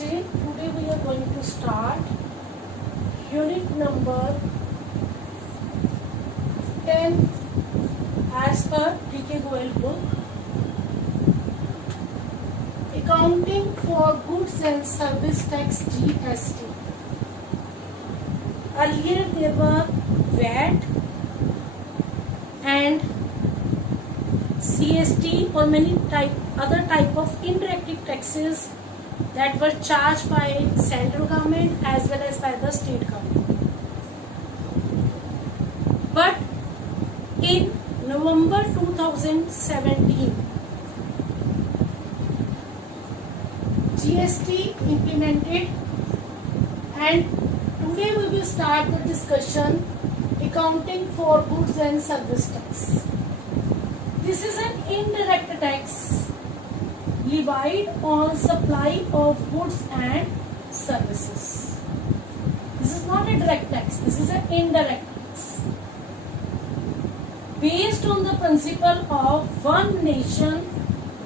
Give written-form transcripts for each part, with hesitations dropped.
Namaste. Today we are going to start unit number 10 as per D.K. Goyal book, Accounting for Goods and Service Tax GST. Earlier there were VAT and CST or many other type of indirect taxes that were charged by central government as well as by the state government. But in November 2017, GST implemented, and today we will start the discussion accounting for goods and service tax. This is an indirect tax levied on supply of goods and services. This is not a direct tax, this is an indirect tax. Based on the principle of one nation,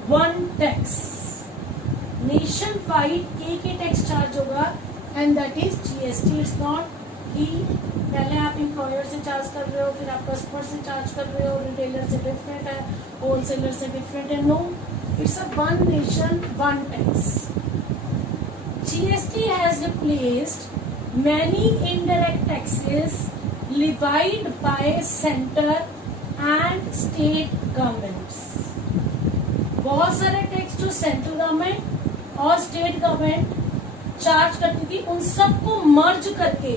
one tax. Nationwide एक tax charge होगा, and that is GST. It's not कि पहले आप employer से charge कर रहे हो, फिर आप कस्टमर से चार्ज कर रहे हो, रिटेलर से डिफरेंट है, होलसेलर से डिफरेंट है. No, it's a one nation, one tax. GST has replaced many indirect taxes levied by center and state governments. बहुत सारे टैक्स जो सेंट्रल गवर्नमेंट और स्टेट गवर्नमेंट चार्ज करती थी, उन सबको मर्ज करके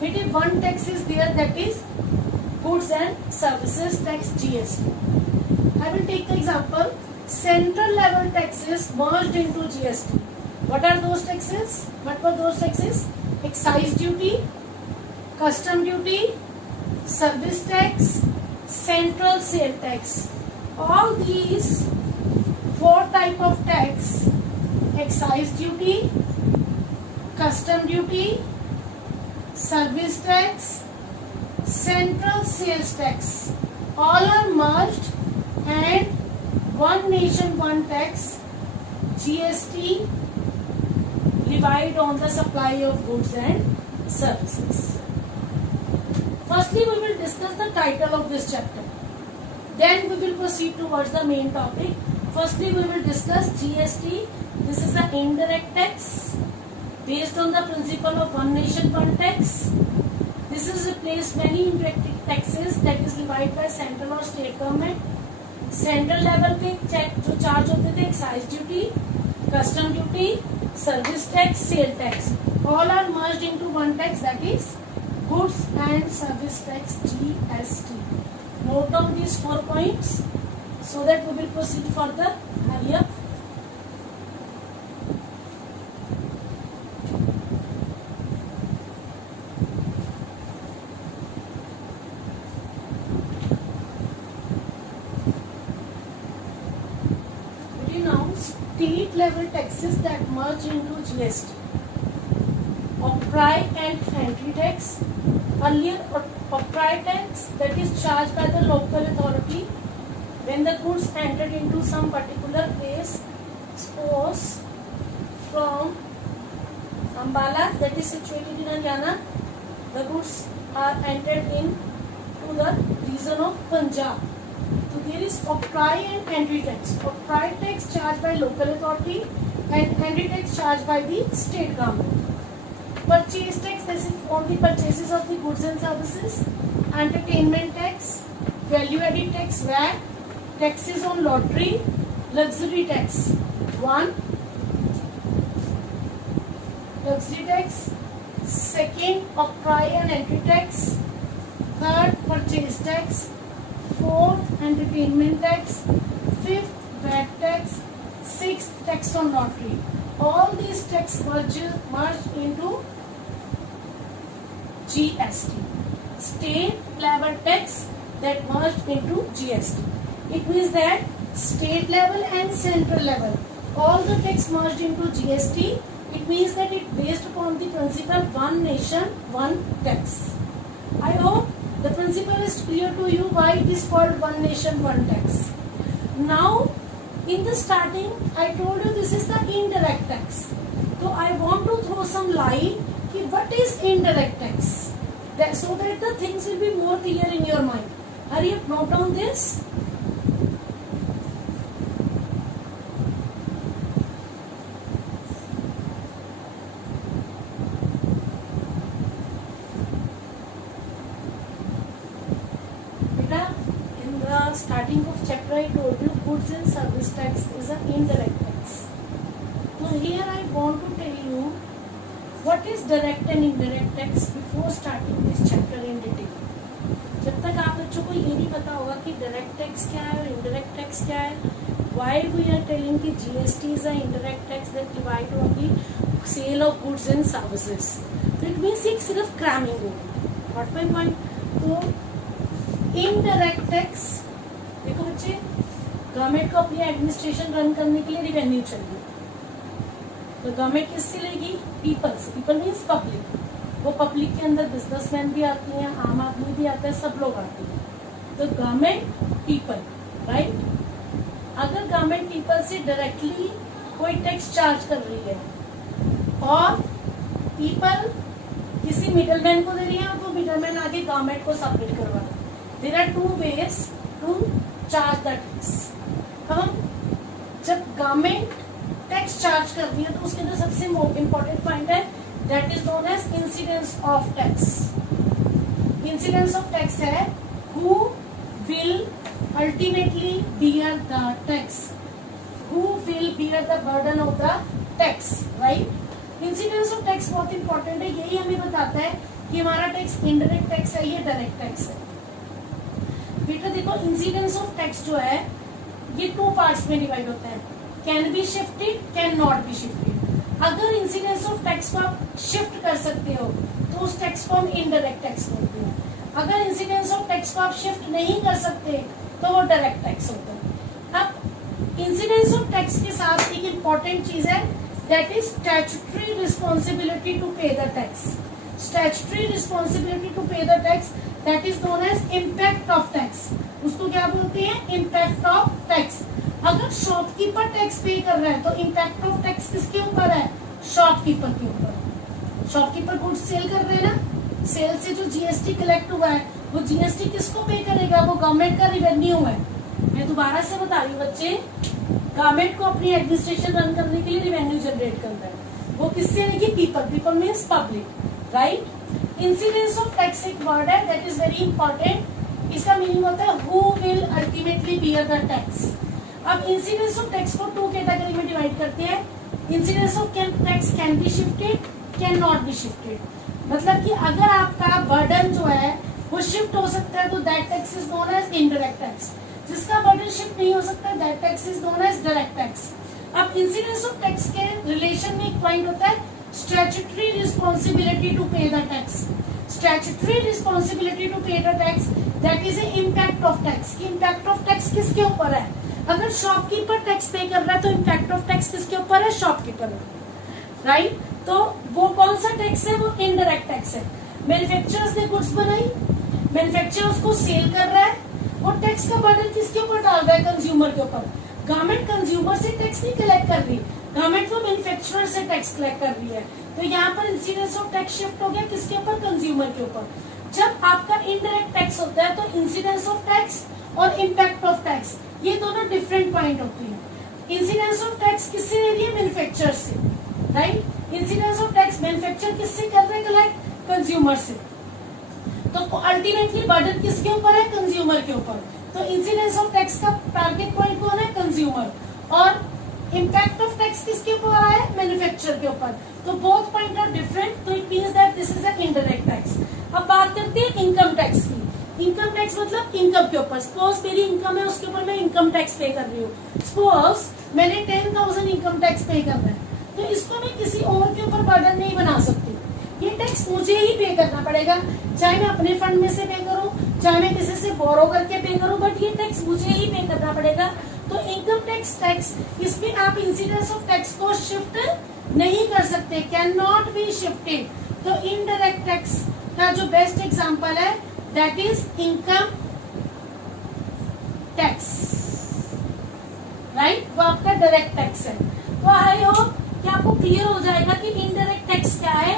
फिर one tax is there, that is goods and services tax GST. I will take the example. Central level taxes merged into GST. What are those taxes? What were those taxes? Excise duty, custom duty, service tax, central sale tax. All these four type of tax: excise duty, custom duty, service tax, central sales tax, all are merged and one nation, one tax, GST, levied on the supply of goods and services. Firstly, we will discuss the title of this chapter. Then we will proceed towards the main topic. Firstly, we will discuss GST. This is an indirect tax based on the principle of one nation, one tax. This has replaced many indirect taxes that is levied by central or state government. Central level पे जो charge होते थे, excise duty, custom duty, service tax, sale tax, all are merged into one tax, that is goods and service tax GST. Note down these 4 points so that we will proceed further. Hurry up. State level taxes that merge into GST. Octroi and entry tax. Earlier, octroi tax, that is charged by the local authority when the goods entered into some particular place. Suppose from Ambala, that is situated in Haryana, the goods are entered into the region of Punjab. So there is octroi and entry tax. Octroi tax charged by local authority and entry tax charged by the state government. Purchase tax, this is on the purchases of the goods and services. Entertainment tax, value added tax, VAT, taxes on lottery, luxury tax. 1. Luxury tax. 2nd, octroi and entry tax. 3rd, purchase tax. 4th, entertainment tax. 5th, VAT tax. 6th, tax on lottery. All these tax merge into GST. State level tax that merged into GST. It means that state level and central level, all the tax merged into GST. It means that it based upon the principle one nation, one tax. I hope the principle is clear to you why it is called one nation, one tax. Now, in the starting, I told you this is the indirect tax. तो तो I want to throw some light कि what is indirect tax, so that the things will be more clear in your mind. Hurry up, note down this. Beta, in the starting of chapter I told you goods and service tax is an indirect tax. So here I want to tell you what is direct and indirect tax before starting this chapter in detail. जब तक आप बच्चों को ये नहीं पता होगा कि डायरेक्ट टैक्स क्या है और इनडायरेक्ट टैक्स क्या है, why we are telling कि GST is an indirect tax that divide on the sale of goods and services, तो it means एक सिर्फ क्रैमिंग होगी. Got my point? तो इनडायरेक्ट टैक्स देखो बच्चे, गवर्नमेंट को अपनी एडमिनिस्ट्रेशन रन करने के लिए रिवेन्यू चाहिए, तो गवर्नमेंट किससे लेगी? पीपल से. People means public. वो पब्लिक के अंदर बिजनेसमैन भी आती हैं, आम आदमी भी आता है, सब लोग आते हैं. तो गवर्नमेंट पीपल, राइट. अगर गवर्नमेंट पीपल से डायरेक्टली कोई टैक्स चार्ज कर रही है और पीपल किसी मिडलमैन को दे रही है और वो मिडलमैन आगे गवर्नमेंट को सबमिट करवा रहा है, there are two ways to charge the tax. हम जब गवर्नमेंट टैक्स चार्ज कर रही है तो उसके अंदर सबसे इम्पोर्टेंट पॉइंट है that is known as incidence of tax. Incidence of tax है who will ultimately bear the tax, who will bear the burden of the tax, right. Incidence of tax बहुत इंपॉर्टेंट है, यही हमें बताता है कि हमारा टैक्स इनडायरेक्ट टैक्स है या डायरेक्ट टैक्स है. बेटा देखो, इंसिडेंस ऑफ टैक्स जो है ये 2 पार्ट्स में डिवाइड होता है, can be shifted, can not be shifted. अगर इंसिडेंस ऑफ टैक्स को आप शिफ्ट कर सकते हो तो उस टैक्स को हम इनडायरेक्ट टैक्स बोलते हैं. अगर इंसिडेंस ऑफ टैक्स को आप शिफ्ट नहीं कर सकते तो वो डायरेक्ट टैक्स होता है. अब इंसिडेंस ऑफ टैक्स के साथ एक इम्पॉर्टेंट चीज है that is statutory responsibility to pay the tax. Statutory responsibility to pay the tax that is known as impact of tax. उसको क्या बोलते हैं? Impact of tax. अगर शॉपकीपर टैक्स पे कर रहा है तो इम्पैक्ट ऑफ टैक्स किसके ऊपर है? शॉपकीपर के ऊपर. शॉपकीपर गुड्स सेल कर रहे हैं ना, सेल से जो जीएसटी कलेक्ट हुआ है वो जीएसटी किसको पे करेगा? वो गवर्नमेंट का रिवेन्यू है. मैं दोबारा से बता रही हूँ बच्चे, गवर्नमेंट को अपनी एडमिनिस्ट्रेशन रन करने के लिए रिवेन्यू जनरेट करना है, वो किससे लेगी? People. People means public, right. Incidence of tax एक वर्ड है दैट इज वेरी इंपॉर्टेंट. इसका मीनिंग होता है who will ultimately bear the tax. अब इंसिडेंस ऑफ टैक्स को 2 कैटेगरी में डिवाइड करते हैं. Incidence of tax can be shifted, can not be shifted. मतलब कि अगर आपका बर्डन जो है वो शिफ्ट हो सकता है तो that tax is known as indirect tax. जिसका बर्डन शिफ्ट नहीं हो सकता that tax is known as direct tax. अब इंसिडेंस ऑफ टैक्स के रिलेशन में एक पॉइंट होता है statutory responsibility to pay the tax. Statutory responsibility to pay the tax that is a impact of tax. Impact of tax किसके ऊपर है? अगर शॉपकीपर टैक्स पे कर रहा है तो इम्पैक्ट ऑफ टैक्स किसके ऊपर है? Shopkeeper, right. तो वो कौन सा टैक्स है? वो इनडायरेक्ट टैक्स है. मैन्युफैक्चरर्स ने गुड्स बनाई, मैन्युफैक्चरर उसको सेल कर रहा है, वो टैक्स का बर्डन किसके ऊपर डाल रहा है? कंज्यूमर के ऊपर. गवर्नमेंट कंज्यूमर से टैक्स नहीं कलेक्ट कर रही, गवर्नमेंट तो मैन्युफैक्चरर से टैक्स कलेक्ट कर रही है. तो यहाँ पर इंसिडेंस ऑफ टैक्स शिफ्ट हो गया किसके ऊपर? कंज्यूमर के ऊपर. जब आपका इनडायरेक्ट टैक्स होता है तो इंसिडेंस ऑफ टैक्स और इम्पैक्ट ऑफ टैक्स ये दोनों डिफरेंट पॉइंट होती है. इंसिडेंस ऑफ टैक्स किससे ले रही है? मैन्युफैक्चरर से, right. Incidence of tax manufacture किससे कर रहे हैं? कलेक्ट कंज्यूमर से. तो अल्टीमेटली बर्डन किसके ऊपर है? कंज्यूमर के ऊपर. तो इंसिडेंस ऑफ टैक्स का टारगेट पॉइंट कौन है? कंज्यूमर. और इम्पैक्ट ऑफ टैक्स किसके ऊपर आ रहा है? मैन्युफैक्चरर के ऊपर. तो बोथ पॉइंट आर डिफरेंट, तो it means that this is an indirect tax. अब बात करते हैं इनकम टैक्स की. इनकम टैक्स मतलब इनकम के ऊपर. सपोज मेरी इनकम है उसके ऊपर मैं इनकम टैक्स पे कर रही हूँ. सपोज मैंने 10,000 इनकम टैक्स पे करना है तो इसको मैं किसी और के ऊपर बर्डन नहीं बना सकती. ये टैक्स मुझे ही पे करना पड़ेगा, चाहे मैं अपने फंड में से पे करूँ, चाहे मैं किसी से बोरो करके पे करूँ, बट ये टैक्स मुझे ही पे करना पड़ेगा. तो इनकम टैक्स इसमें आप इंसिडेंस ऑफ टैक्स को शिफ्ट नहीं कर सकते, कैन नॉट बी शिफ्टेड. तो इनडायरेक्ट टैक्स का जो बेस्ट एग्जांपल है that is income tax, right. वो आपका डायरेक्ट टैक्स है. तो आई होप कि आपको क्लियर हो जाएगा कि इनडायरेक्ट टैक्स क्या है।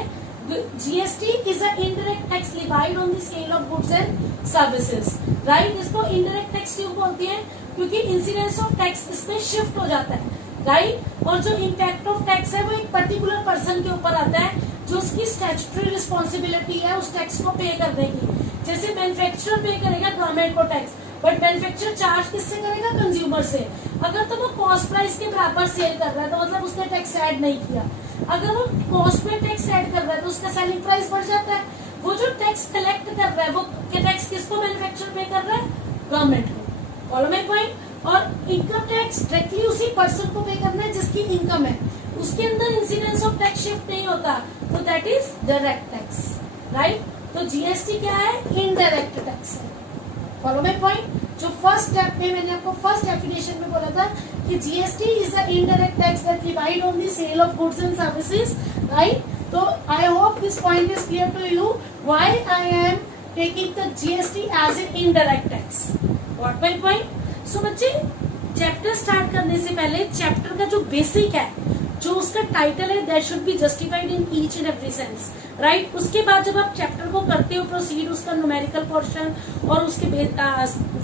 GST is a indirect tax levied on the sale of goods and services, right. इसको इनडायरेक्ट टैक्स क्यों बोलती है, क्योंकि इंसिडेंस ऑफ टैक्स इसमें शिफ्ट हो जाता है, राइट। और जो इम्पैक्ट ऑफ टैक्स है वो एक पर्टिकुलर पर्सन के ऊपर आता है, जो उसकी स्टैट्यूटरी रिस्पॉन्सिबिलिटी है उस टैक्स को पे करने की। जैसे मैन्युफैक्चरर पे करेगा गवर्नमेंट को टैक्स, बट मैन्युफैक्चरर चार्ज किससे करेगा, कंज्यूमर से। अगर तो वो कॉस्ट प्राइस के बराबर सेल कर रहा है तो मतलब उसने टैक्स ऐड नहीं किया। अगर वो कॉस्ट में टैक्स ऐड कर रहा है तो उसका सेलिंग प्राइस बढ़ जाता है। वो जो टैक्स कलेक्ट कर रहा है वो टैक्स किसको मैन्युफैक्चरर पे कर रहा है, गवर्नमेंट को। Follow my point. और इनकम टैक्स डायरेक्टली उसी पर्सन को पे करना है जिसकी इनकम है, उसके अंदर इंसिडेंस ऑफ टैक्स शिफ्ट नहीं होता, तो that is direct tax, right. तो जीएसटी क्या है, इनडायरेक्ट टैक्स है। Follow my point. जो फर्स्ट स्टेप में मैंने आपको फर्स्ट डेफिनेशन में बोला था कि GST is the indirect tax that levied on the sale of goods and services, right. तो I hope this point is clear to you why I am taking the GST as an indirect tax. What my point. So बच्चे, chapter start करने से पहले chapter का जो basic है, जो उसका टाइटल है, that should be justified in each and every sense, right. उसके बाद जब आप चैप्टर को करते हो प्रोसीड, उसका न्यूमेरिकल पोर्शन और उसके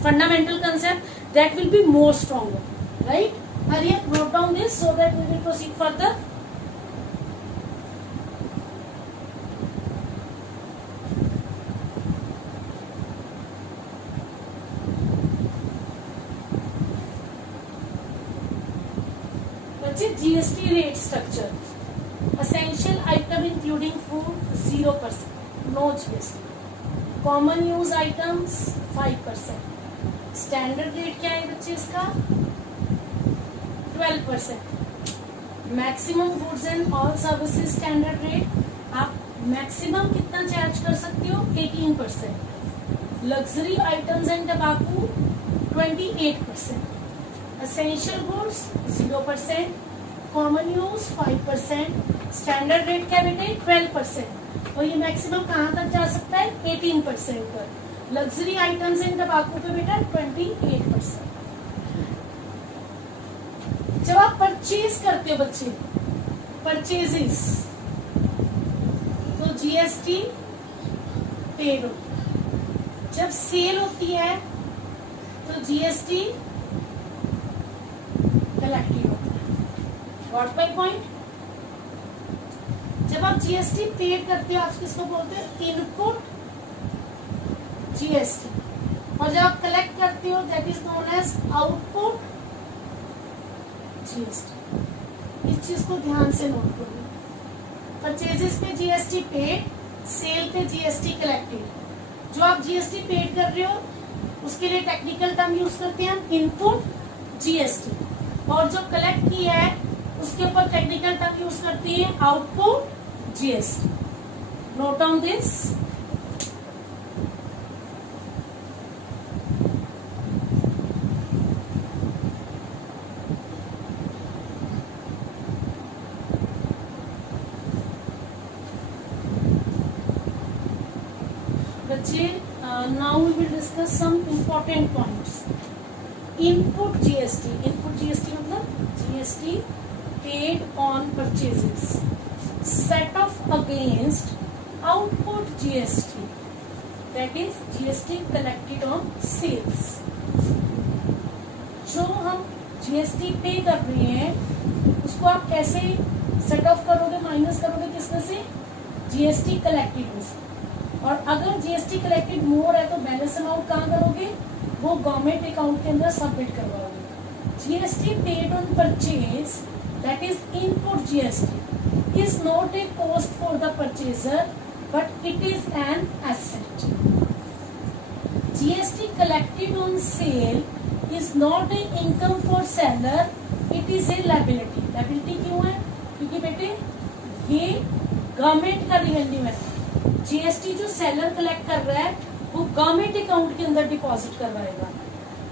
fundamental concept, that will be more stronger, right. हरिया note down this so that we will proceed further. GST rate structure, essential item including food 0%, no GST, common use items 5%, standard rate क्या है बच्चे इसका 12%, maximum goods and all services standard rate आप maximum कितना charge कर सकते हो 18%, luxury items and tobacco 28%, essential goods 0%, common use 5%, standard rate क्या बेटे 12%, और ये मैक्सिमम कहाँ तक जा सकता है 18% पर। लग्जरी आइटम्स एंड टबाको पे बेटा 28%। जब आप परचेज करते हो बच्चे, परचेजेस, तो जीएसटी पेड होता है। जब सेल होती है तो जीएसटी कलेक्टेड होता है। What my point. जब आप जीएसटी पेड करते हो आप किसको बोलते हो, इनपुट जीएसटी, और जब आप कलेक्ट करते हो that is known as output GST. इस चीज को ध्यान से नोट करो। परचेजेस पे जीएसटी पेड, सेल पे जीएसटी कलेक्टेड। जो आप जीएसटी पेड कर रहे हो उसके लिए टेक्निकल टर्म यूज करते हैं हम इनपुट जीएसटी, और जो कलेक्ट किया है उसके ऊपर टेक्निकल टर्म यूज करते हैं output GST. Note down this. बच्चे, now we will discuss some important points. Input GST, input GST मतलब GST paid on purchases set off against output GST, that is GST collected on sales। जो हम GST पे कर रहे हैं उसको आप कैसे सेट ऑफ करोगे, माइनस करोगे किसमें से, GST कलेक्टेड में से। और अगर GST कलेक्टेड मोर है तो बैलेंस अमाउंट कहाँ करोगे, वो गवर्नमेंट अकाउंट के अंदर सबमिट करवाओगे। GST paid on purchase, that is input GST, is not a cost for the purchaser but it is an asset. GST collected on sale is not a income for seller, it is a liability। liability क्यों है, क्योंकि बेटे ये government का revenue है। GST जो seller collect कर रहा है वो गवर्नमेंट अकाउंट के अंदर डिपॉजिट करवाएगा।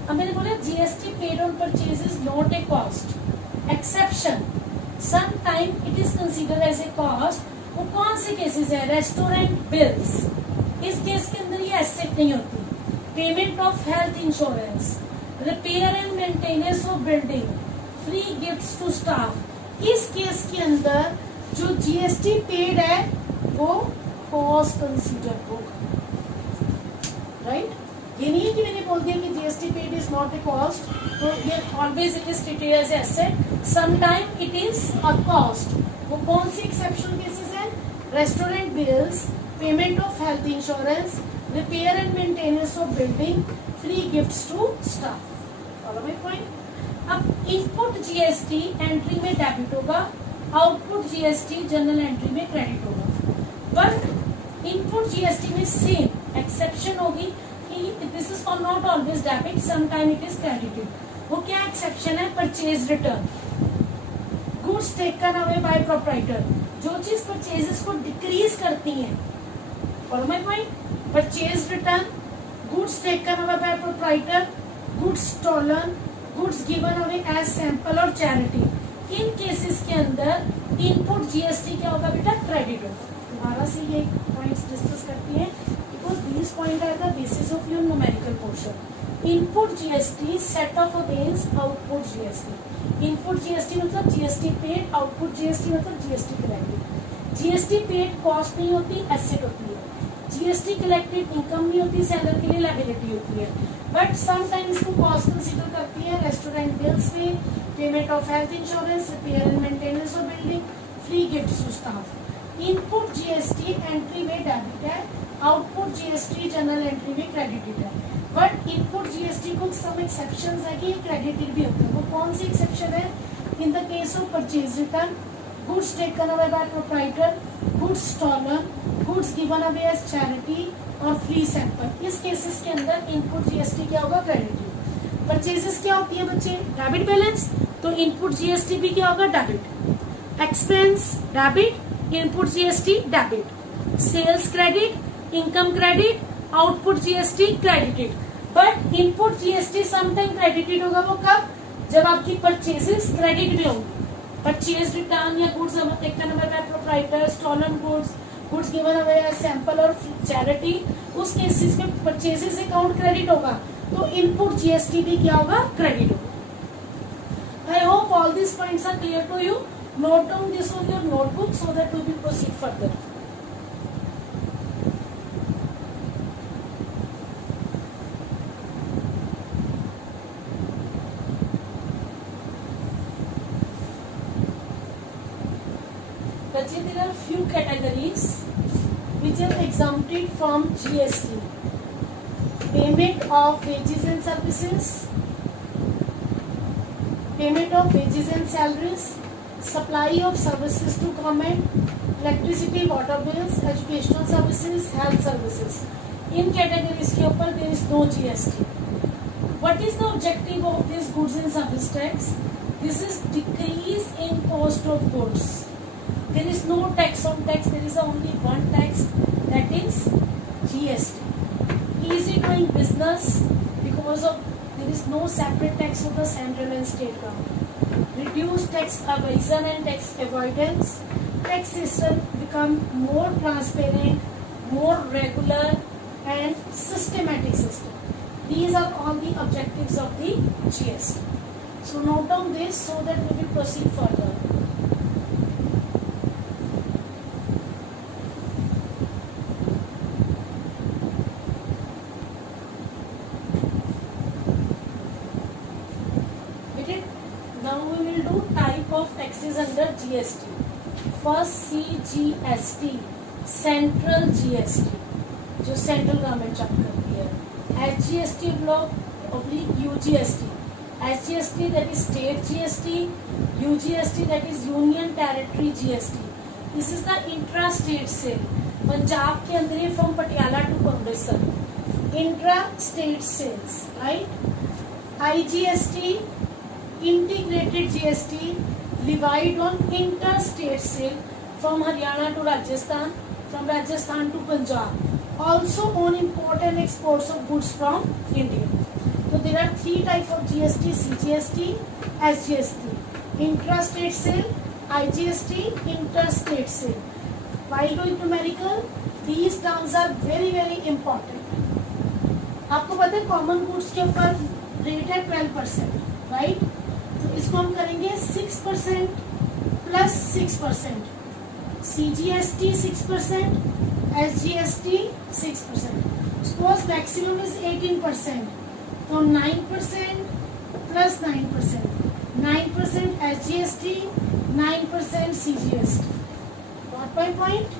अब मैंने बोला GST paid on purchase is not a cost, exception sometime it is consider as a cost. वो कौन से केसेस है, रेस्टोरेंट बिल्स, इस केस के अंदर ये एसेट नहीं होती। Payment of health insurance, repair and maintenance of building, free gifts to staff, इस केस के अंदर जो जीएसटी पेड है वो कॉस्ट कंसीडर होगा, राइट। ये नहीं है कि मैंने बोल दिया कि GST paid is not a cost, तो ये always it is treated as asset, sometime it is a cost. वो कौन सी एक्सेप्शनल केसेस है? Restaurant bills, payment of health insurance, repair and maintenance of building, free gifts to staff. Follow my point. अब input GST entry में debit होगा, output GST journal entry में credit होगा। But input GST में same exception होगी कि this is for not always debit, sometime it is credited. वो क्या एक्सेप्शन है? Purchase return, goods taken away by proprietor, जो चीज परचेजेस को डिक्रीज करती है। Follow my point. Purchase return, goods taken away by proprietor, goods stolen, goods given away as sample और charity, इन केसेस के अंदर इनपुट जीएसटी क्या होगा बेटा? क्रेडिट होगा। दोबारा से ये पॉइंट्स डिस्कस करती है because this point are the basis of your numerical portion. Input GST set off against output GST. Input GST मतलब जीएसटी पेड, आउटपुट जीएसटी मतलब GST collected. GST paid cost नहीं होती, एसेट होती है। GST collected income नहीं होती, seller के लिए लायबिलिटी होती है। बट समटाइम इसको कॉस्ट कंसीडर करती है रेस्टोरेंट बिल्स में, payment of health insurance, repair and maintenance of building, free gifts to staff. Input GST entry में डेबिट है, आउटपुट जीएसटी जनरल एंट्री में क्रेडिटेड है। बट इनपुट जीएसटी को some exceptions है कि ये क्रेडिटेड भी होते हैं। वो कौन सी एक्सेप्शन है? In the case of purchase return, goods taken away by proprietor, goods stolen, goods given away as charity और फ्री सैंपल। इस केसेस के अंदर इनपुट जीएसटी क्या होगा? क्रेडिटेड। परचेजेस क्या होती है बच्चे? डेबिट बैलेंस, तो इनपुट जीएसटी भी क्या होगा? Debit. Expense debit, input GST debit. Sales credit, income credit, output GST credited. But input GST sometime credited होगा। वो कब? जब आपकी परचेजेस क्रेडिट में होंगी। परचेज रिटर्न या goods taken away by proprietor, stolen goods, goods given away as sample और charity, उस केसेस में परचेजेस अकाउंट क्रेडिट होगा, तो इनपुट जीएसटी भी क्या होगा? क्रेडिट होगा। I hope all this points are clear to you. Note down this on your notebook so that we will proceed further. There are few categories which are exempted from GST. Payment of wages and services, payment of wages and salaries, supply of services to government, electricity, water bills, educational services, health services. In categories के ऊपर there is no GST. What is the objective of this goods and service tax? This is decrease in cost of goods. There is no tax on tax. There is only one tax, that is GST. Easy doing business because of there is no separate tax for the central and state government. Reduce tax evasion and tax avoidance. Tax system become more transparent, more regular and systematic system. These are all the objectives of the GST. So note down this so that we will proceed further. Under GST. First CGST, Central GST, जो central government charge करती है. HGST block oblique UGST. HGST that is state GST, UGST that is Union Territory GST. This is the intra-state sale. Punjab के अंदर है from Patiala to Amritsar. Intra-state sales, right? IGST, Integrated GST. Levied on interstate sale from Haryana to Rajasthan, from Rajasthan to Punjab. Also on import and exports of goods from India. So there are three types of GST: CGST, SGST. Intrastate sale, IGST, interstate sale. While doing numerical, these terms are very very important. आपको पता है common goods के ऊपर rate है 12%, right? तो इसको हम करेंगे 6% plus 6%, CGST 6%, SGST 6%. Suppose maximum is 18%, तो 9% plus 9%, 9% SGST, 9% CGST. Got my point?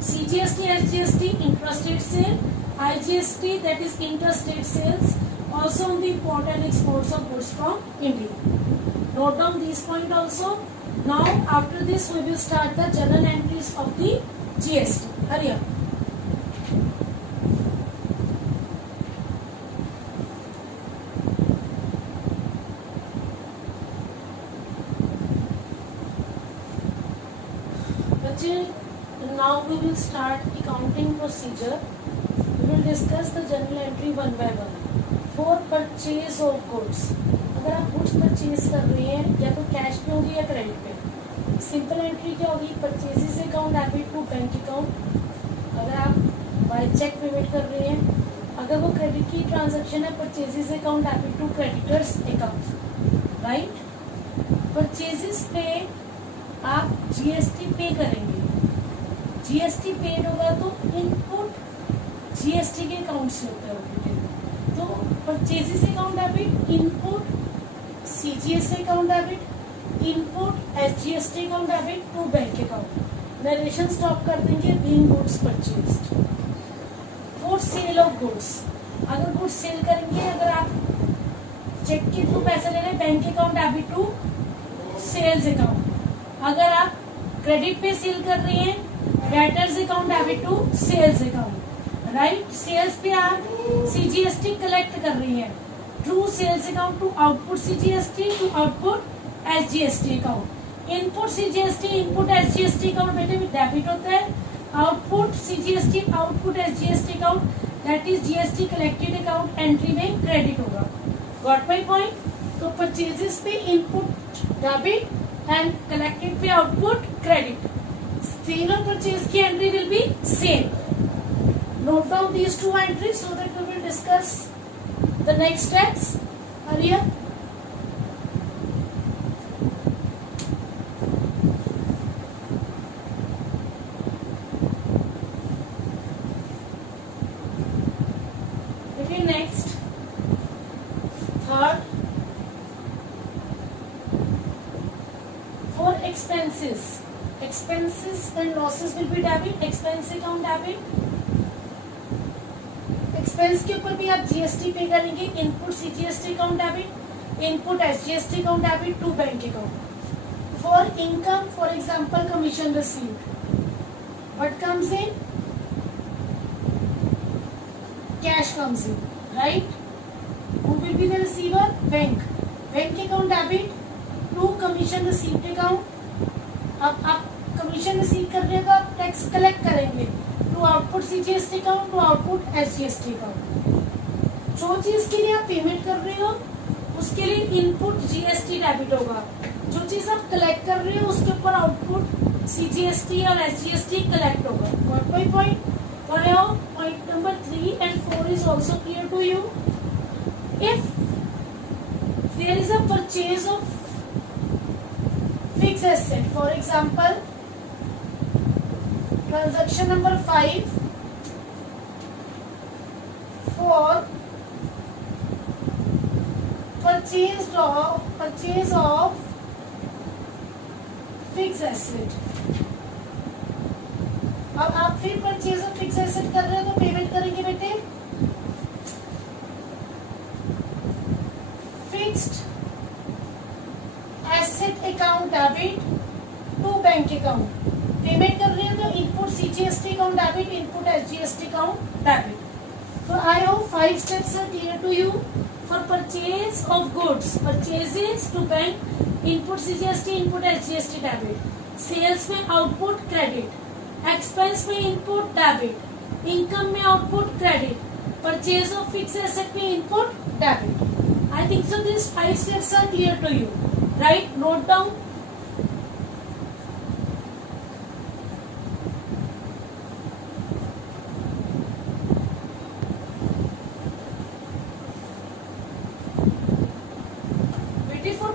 CGST, SGST intrastate sale, IGST that is interstate sales, also on the import and exports of goods from India. Note down these points also. Now after this we will start the journal entries of the GST. Hurry up. Now we will start accounting procedure. We will discuss the journal entry one by one. For purchase of goods, अगर आप goods purchase कर रहे हैं या तो cash पे होगी या क्रेडिट पे, सिंपल एंट्री क्या होगी? Purchases account debit to bank account. अगर आप बाय चेक पेमेंट कर रहे हैं, अगर वो क्रेडिट की ट्रांजैक्शन है, purchases account debit to creditors account, right. Purchases पे आप जीएसटी पे करेंगे, जीएसटी पेड होगा तो इनपुट जीएसटी के अकाउंट से होता है, तो purchases account debit, input CGST account debit, input SGST account debit to bank account. Narration stop कर देंगे being goods purchased. For sale of goods, अगर गुड्स सेल करेंगे, अगर आप चेक के थ्रू पैसे ले रहे हैं, bank account debit to sales account. अगर आप क्रेडिट पे सेल कर रहे हैं, debtors account debit to sales account, right. Sales पे आप सीजीएसटी कलेक्ट कर रही हैं, true sales account to output CGST to output SGST account. Input CGST, input SGST account बेटे में डेबिट होता है, output CGST, output SGST account that is GST collected account entry में क्रेडिट होगा। Got my point? तो purchases पे input debit and collected पे output credit. Sale or purchase की entry will be same. Note down these two entries so that we will discuss the next steps. Hurry up. Okay, next. Third. For expenses. Expenses and losses will be debit, expense account debit। Expense के ऊपर भी आप GST pay करेंगे, input CGST account debit, input SGST account debit to bank account. For income, for example commission received, what comes in? Cash comes in, right. Who will be the receiver? Bank. Bank account debit to commission received account. अब आप commission receive कर रहे हो तो आप tax collect करेंगे to output CGST account to output SGST account. जो चीज के लिए आप पेमेंट कर रहे हो उसके लिए इनपुट जीएसटी डेबिट होगा, जो चीज आप कलेक्ट कर रहे हो उसके ऊपर आउटपुट सीजीएसटी और एसजीएसटी कलेक्ट होगा। Got my point? Point number 3 and 4 is also clear to you. If there is a purchase of fixed asset, for example transaction number 5 for purchase of fixed asset। अब आप फिर purchase of fix asset कर रहे हो तो payment करेंगे बेटे fixed asset account debit to bank account. Payment कर रहे हो तो input CGST account debit, input SGST account debit. तो I hope 5 steps are clear to you. For purchase of goods, purchases to bank, input CGST, input SGST debit, sales में output credit, expense में input debit, income में output credit, purchase of fixed asset में input debit. I think so these 5 steps are clear to you, right? Note down.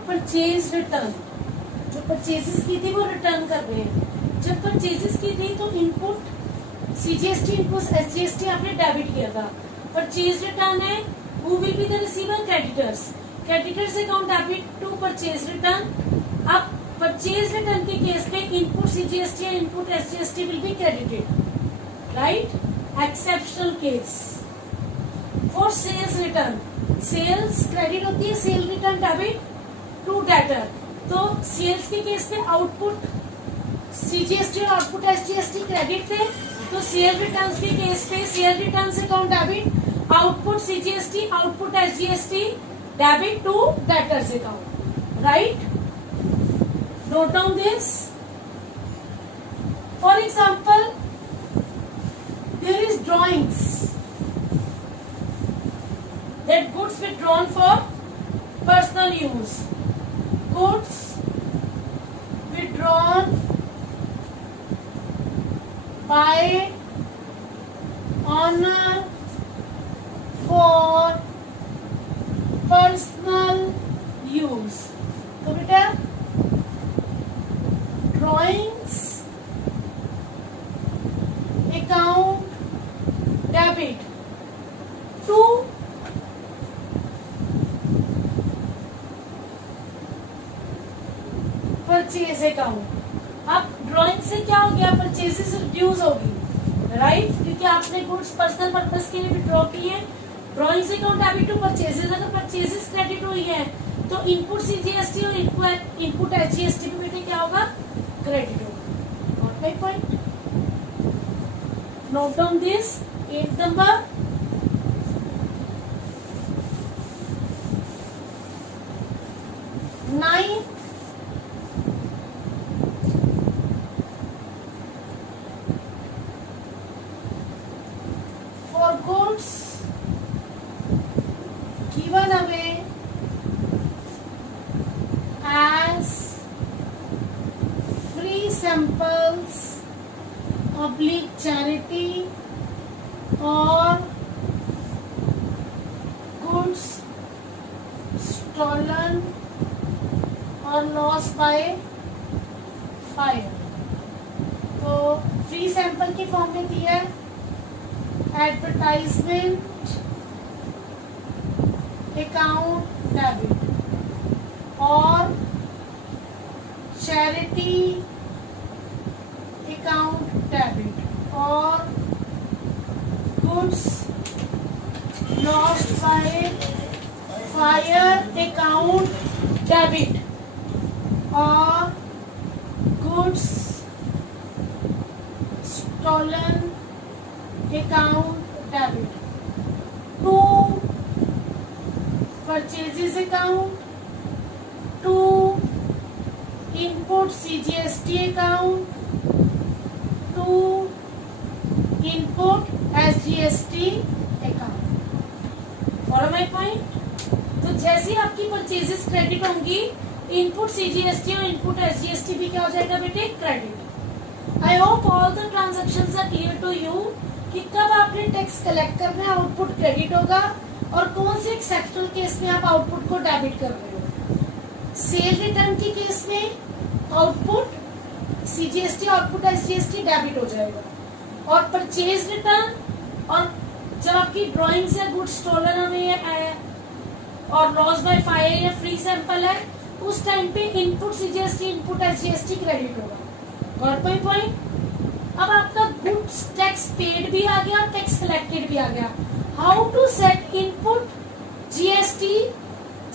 Purchase return, जो purchases की थी वो return कर रहे हैं। जब परचेजेस की थी तो इनपुट सीजीएसटी इनपुट एसजीएसटी आपने डेबिट किया था। परचेज रिटर्न है, who will be the receiver? Creditors. Creditors account debit to purchase return. अब परचेज रिटर्न के केस में इनपुट सीजीएसटी या input SGST will be credited, right? Exceptional case for sales return, sales credit होती है, sale return debit to debtor. तो sales के case में output CGST और आउटपुट एसजीएसटी क्रेडिट थे, तो सेल रिटर्न्स के केस पे sale returns account debit, output CGST output SGST debit to debtors account, right? Note down this. For example, there is drawings that goods withdrawn for personal use. Goods withdrawn by owner for personal use. तो बेटा drawings account debit to purchase account. अब drawing से क्या हो गया? Purchases reduce होगी, right? क्योंकि आपने गुड्स पर्सनल पर्पस के लिए विड्रॉ की है। ड्राइंग से अकाउंट डेबिट टू परचेजेस, अगर परचेजेस क्रेडिट हुई है तो इनपुट सीजीएसटी और इनपुट एसजीएसटी पे बेटे क्या होगा? क्रेडिट होगा। Note my point, note down this. 8 number, nine for goods given away as free samples oblique charity or goods stolen or lost by fire। तो फ्री सैंपल की form में दिया है एडवर्टाइजमेंट अकाउंट डेबिट और charity account debit और goods lost by fire account debit और goods stolen account debit to purchases account, to input CGST account, to input SGST account. Follow my point. तो जैसे आपकी purchases credit होंगी, input CGST और input SGST भी क्या हो जाएगा बेटे? Credit. I hope all the transactions are clear to you कि कब आपने टैक्स कलेक्ट करना है आउटपुट क्रेडिट होगा और कौन से एक्सेप्शनल केस में आप आउटपुट को डेबिट कर रहे हो। सेल रिटर्न के केस में output CGST output SGST debit हो जाएगा, और परचेज रिटर्न और जब आपकी ड्राइंग से गुड्स स्टोलन हमें और लॉस बाय फायर या फ्री सैंपल है, उस टाइम पे input CGST input SGST credit होगा। Got my point? अब आपका गुड्स टैक्स पेड भी आ गया, टैक्स कलेक्टेड भी आ गया। How to set input GST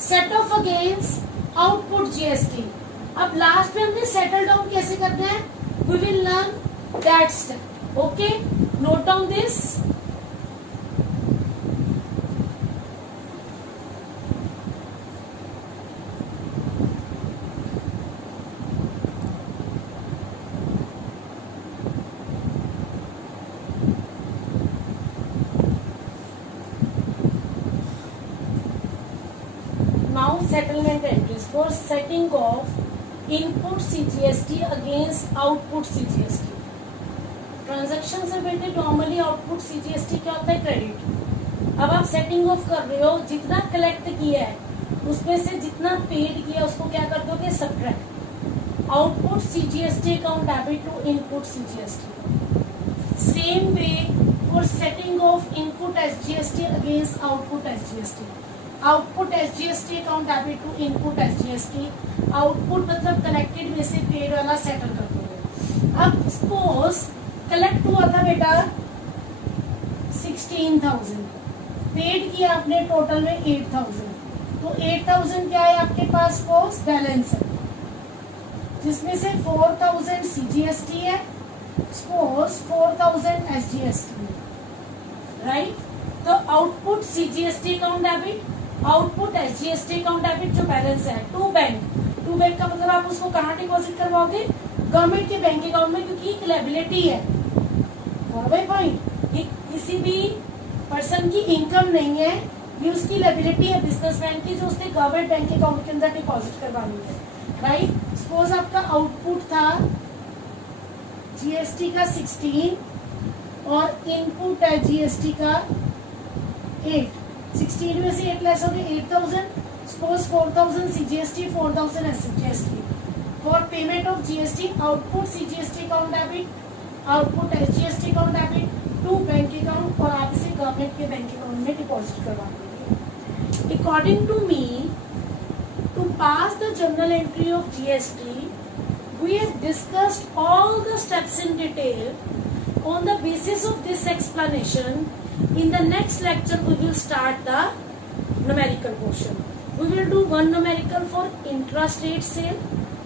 set off against output GST. अब लास्ट में हमने सेटल डाउन कैसे करना है, we will learn that step. Okay, note down this. Settlement entries for setting of input CGST against output CGST। Transaction से बेटे normally output CGST क्या होता है? क्रेडिट। अब आप सेटिंग ऑफ कर रहे हो, जितना कलेक्ट किया है उसमें से जितना पेड किया उसको क्या कर दोगे? Subtract. output CGST account debit to input CGST. Same way for setting of input SGST against output SGST. Output SGST account debit to input SGST. Output मतलब कलेक्टेड में से पेड वाला सेटल कर दो. अब सपोज कलेक्ट हुआ था बेटा 16,000, पेड किया आपने टोटल में 8,000, तो 8,000 क्या है आपके पास पोस्ट बैलेंस है, जिसमें से 4,000 CGST है, सपोज 4,000 SGST है, राइट. तो output CGST account debit, output SGST account debit जो बैलेंस है टू बैंक का मतलब आप उसको कहाँ डिपॉजिट करवाओगे, गवर्नमेंट के बैंक अकाउंट में, क्योंकि एक लायबिलिटी है. और भाई पॉइंट, किसी भी पर्सन की इनकम नहीं है, ये उसकी लायबिलिटी है बिजनेसमैन की, जो उसने गवर्नमेंट बैंक अकाउंट के अंदर डिपॉजिट करवानी है, राइट. सपोज आपका आउटपुट था GST का 16 और इनपुट है GST का 8. 16 में से 8 लेस हो गए 8,000. Suppose 4,000 CGST, 4,000 SGST. For payment of GST, output CGST account debit, output SGST account debit to bank account, और आप इसे गवर्नमेंट के बैंक अकाउंट में डिपॉजिट करवा देंगे. According to me, to pass the journal entry of GST, we have discussed all the steps in detail. On the basis of this explanation, in the next lecture we will start the numerical portion. We will do one numerical for intrastate sale,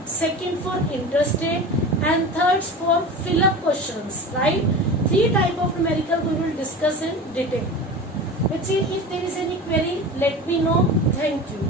second for interstate, and third for fill up questions, right? 3 type of numerical we will discuss in detail. Which if there is any query, let me know. Thank you.